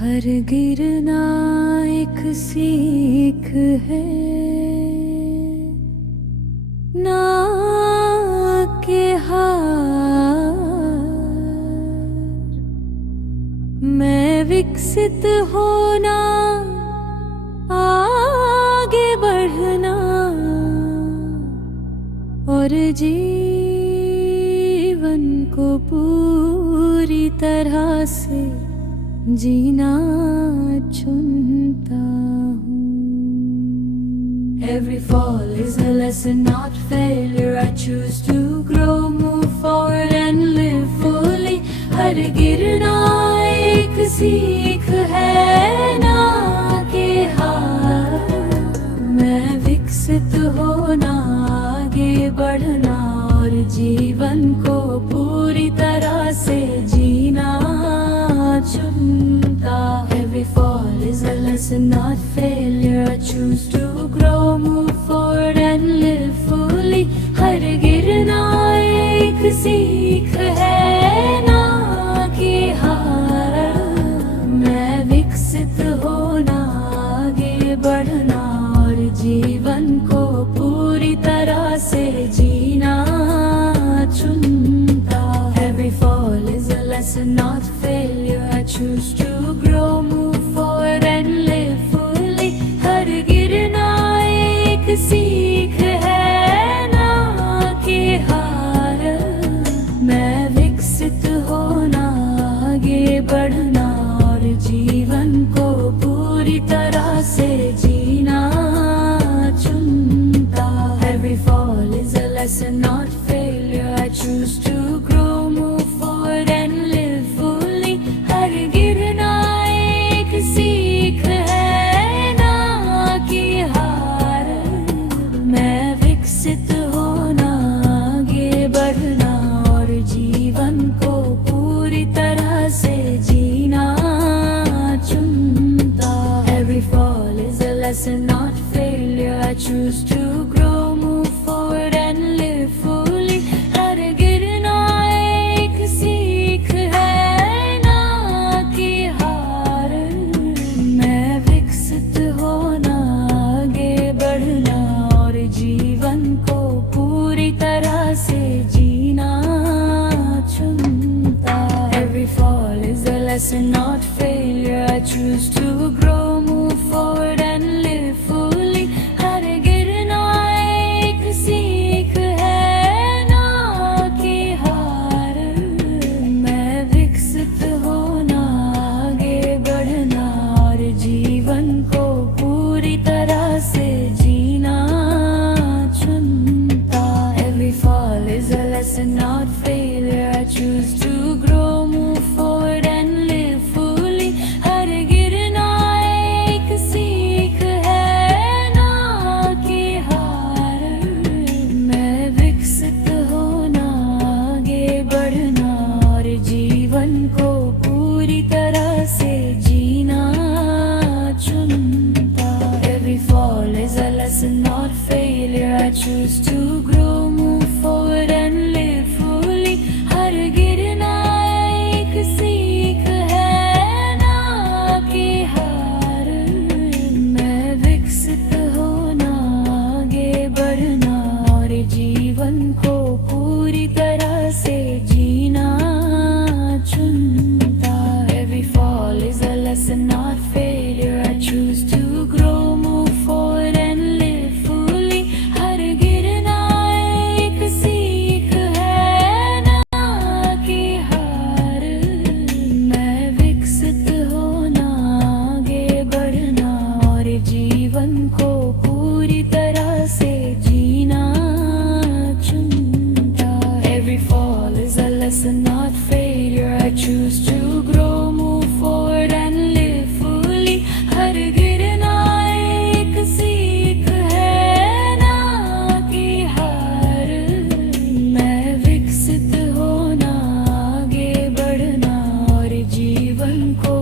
हर गिरना एक सीख है, ना के हार। मैं विकसित होना, आगे बढ़ना और जीवन को पूरी तरह से जीना चुनता हूँ। Every fall is a lesson, not failure. I choose to grow, move forward and live fully. हर गिरना एक सीख है, ना के हार। मैं विकसित होना, आगे बढ़ना और जीवन को पूरी तरह से जीना चुनता। Every fall is a lesson, not failure. I choose to grow, move forward and live fully. हर गिरना एक सीख है, ना कि हार। मैं विकसित होना, आगे बढ़ना और जीवन को पूरी तरह से जीना चुनता। Every fall is a lesson, not failure. I choose to grow, move forward and live fully. हर गिरना एक सीख है, ना कि हार। मैं विकसित होना, आगे बढ़ना और जीवन को पूरी तरह से जीना चुनता। Every fall is a lesson, not failure. I choose to grow, move forward and live fully. हर गिरना एक सीख है, ना कि हार। मैं विकसित होना, आगे बढ़ना और जीवन को पूरी तरह से जीना चुनता। Every fall is a lesson, not failure. I choose to grow, move forward and live fully. हर गिरना एक सीख है, ना कि हार। मैं विकसित होना, आगे बढ़ना और जीवन को पूरी तरह से जीना चुनता। Every fall is a lesson, not failure. I choose to grow, move forward and live fully. हर गिरना एक सीख है, ना कि हार। मैं विकसित होना, आगे बढ़ना और जीवन को पूरी तरह से जीना चुनता। Every fall is a lesson, not failure. I choose to grow, move forward and live fully. हर गिरना एक सीख है, ना कि हार। मैं विकसित होना, आगे बढ़ना और जीवन को पूरी तरह से जीना चुनता। Every fall is a lesson, not failure. I choose to grow, move forward and live fully. हर गिरना एक सीख है, ना कि हार। मैं विकसित होना, आगे बढ़ना और जीवन को पूरी तरह से जीना चुनता। Every fall is a lesson, not failure. I choose to grow, move forward and live fully. हर गिरना एक सीख है, ना कि हार। मैं विकसित होना, आगे बढ़ना और जीवन को पूरी तरह से जीना चुनता। Every fall is a lesson, not failure. I choose to grow, move forward and live fully. हर गिरना एक सीख है, ना कि हार। मैं विकसित होना, आगे बढ़ना और जीवन को